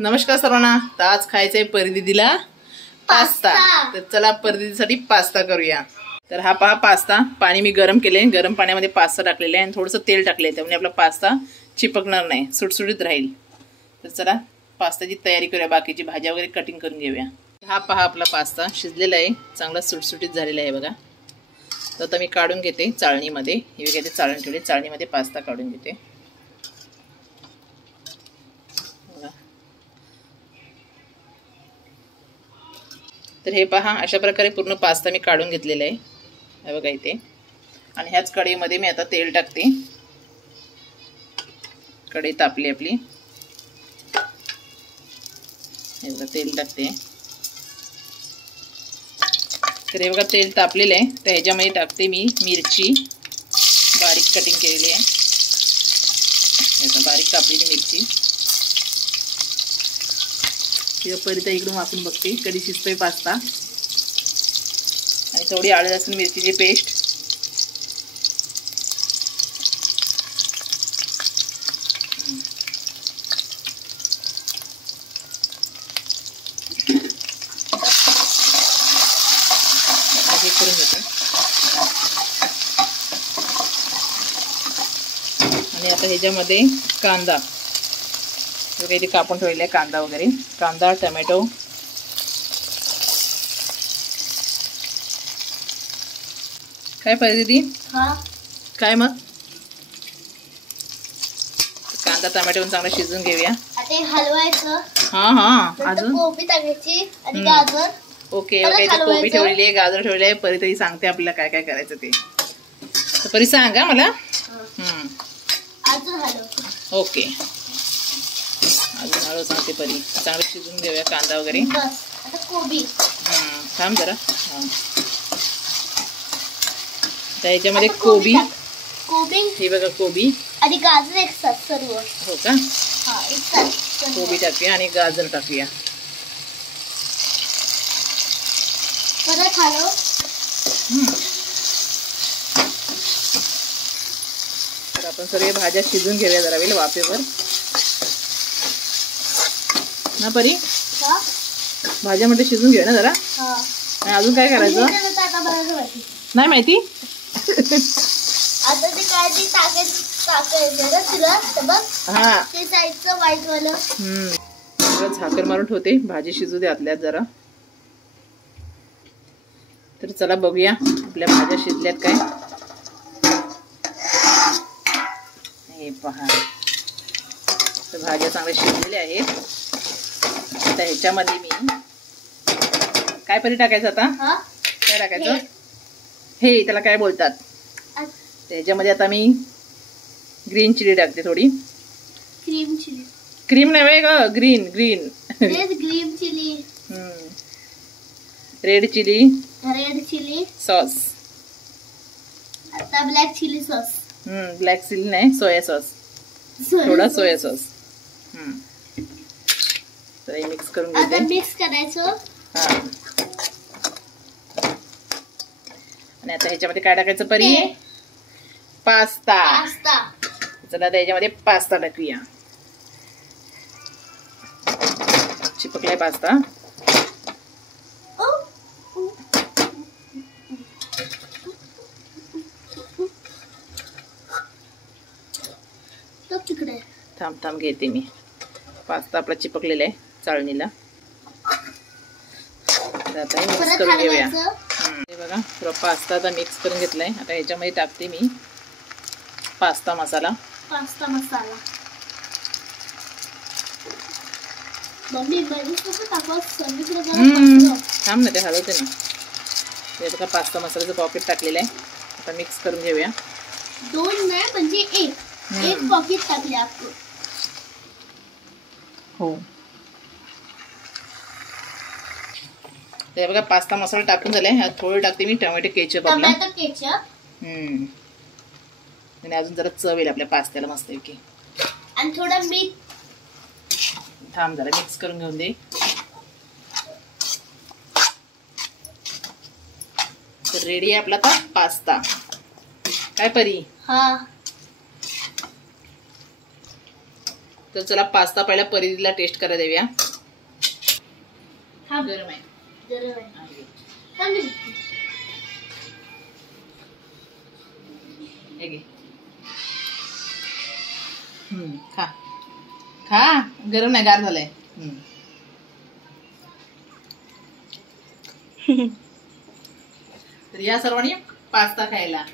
नमस्कार सर्वांना. तर आज खायचंय परिदीदीला पास्ता. तर चला परिदीदीसाठी पास्ता करूया. तर हा पहा पास्ता. पाणी मी गरम केले. गरम पाण्यामध्ये पास्ता टाकलेला आहे आणि थोडंसं तेल टाकले, त्यामुळे आपला पास्ता चिपकणार नाही, सुटसुटीत राहील. तर चला पास्ताची तयारी करूया. बाकीची भाज्या वगैरे कटिंग करून घेऊया. हा पहा आपला पास्ता शिजलेला आहे, चांगला सुटसुटीत झालेला आहे बघा. तर आता मी काढून घेते चाळणीमध्ये. हे वगैरे चाळण ठेवले, चाळणीमध्ये पास्ता काढून घेते. तर हे पहा अशा प्रकारे पूर्ण पास्ता मी काढून घेतलेला आहे. हे बघा इथे. आणि ह्याच कढईमध्ये मी आता तेल टाकते. कढई तापली आपली. हे बघा तेल टाकते. तर हे बघा तेल तापलेलं आहे. तर ह्याच्यामध्ये टाकते मी मिरची बारीक कटिंग केलेली आहे. बारीक कापलेली मिरची. परत इकडून वापरून बघते कधी शिजतोय पास्ता. आणि थोडी आलं लसूण मिरचीची पेस्ट. हे करून घेते. आणि आता ह्याच्यामध्ये कांदा वगैरे कापून ठेवलेला आहे. कांदा वगैरे, कांदा, टोमॅटो, काय पाहिजे ती काय मग कांदा टोमॅटो चांगला शिजून घेऊया. हलवायचं. हा अजून कोबी टाकायची आणि गाजर. Okay okay. कोबी ठेवलेली आहे, गाजर ठेवलेली आहे. परी तरी सांगते आपल्याला काय काय करायचं ते. तर परी सांगा मला. अजून हलव. ओके अजून हळू सांगते परी. चांगलं शिजून घेऊया कांदा वगैरे. आता कोबी. थांब जरा. तर याच्यामध्ये कोबी हे बघा कोबी आणि गाजर एक साथ सर्व. हो का. एक साथ कोबी टाकूया आणि गाजर टाकूया. परत हलव. तर आपण सर्व भाज्या शिजून घेऊया जरा वेळ वाफेवर ना परी. भाज्या मध्ये शिजून घेऊया ना जरा. आणि अजून काय करायचं नाही माहिती. आता ते काय ती टाकायचं बघ. ते साईडचं व्हाईट वालं. झाकण मारून ठेवते. भाजी शिजू दे आतल्यात जरा. तर चला बघूया आपल्या भाज्या शिजल्यात काय. हे पहा. तर भाज्या चांगल्या शिजलेल्या आहेत. आता ह्याच्यामध्ये मी काय परी टाकायचं आता. काय टाकायचं हे त्याला काय बोलतात. त्याच्यामध्ये आता मी ग्रीन चिली टाकते थोडी. Cream chilli. क्रीम नाही ग, green green. Green chilli. Red chilli. Red chilli sauce. आता black chilli sauce. Black chilli नाही, सोया सॉस. थोडा सोया सॉस. तर हे मिक्स करून घेते. आता मिक्स करायचं. आणि आता ह्याच्यामध्ये काय टाकायचं परी. पास्ता. चला आता ह्याच्यामध्ये पास्ता टाकूया. चिपकलाय पास्ता. थांब थांब घेते मी. पास्ता आपला चिपकलेला आहे चाळणीला. आता मिक्स करून घेऊया. हे बघा थोडा पास्ता आता मिक्स करून घेतलाय. आता ह्याच्यामध्ये टाकते मी पास्ता मसाला. थांब ना ते हलवते ना. हे बघा पास्ता मसाल्याचं पॉकेट टाकलेलं आहे. आता मिक्स करून घेऊया. 2 नाही म्हणजे एक पॉकेट टाकले आपण. हो. ते बघा पास्ता मसाला टाकून झालाय. थोडं टाकते मी टोमॅटो केचप. Tomato ketchup. आणि अजून जरा चव येईल आपल्या पास्त्याला मस्त पैकी. आणि थोडं मीठ. थांब जरा मिक्स करून घेऊन दे. तर रेडी आहे आपला आता पास्ता. काय परी. तर चला पास्ता पहिला परिधीला टेस्ट करायला देऊया. हा गरम आहे. खा खा, गरम नाही, गार झालंय. तर या सर्वांनी पास्ता खायला.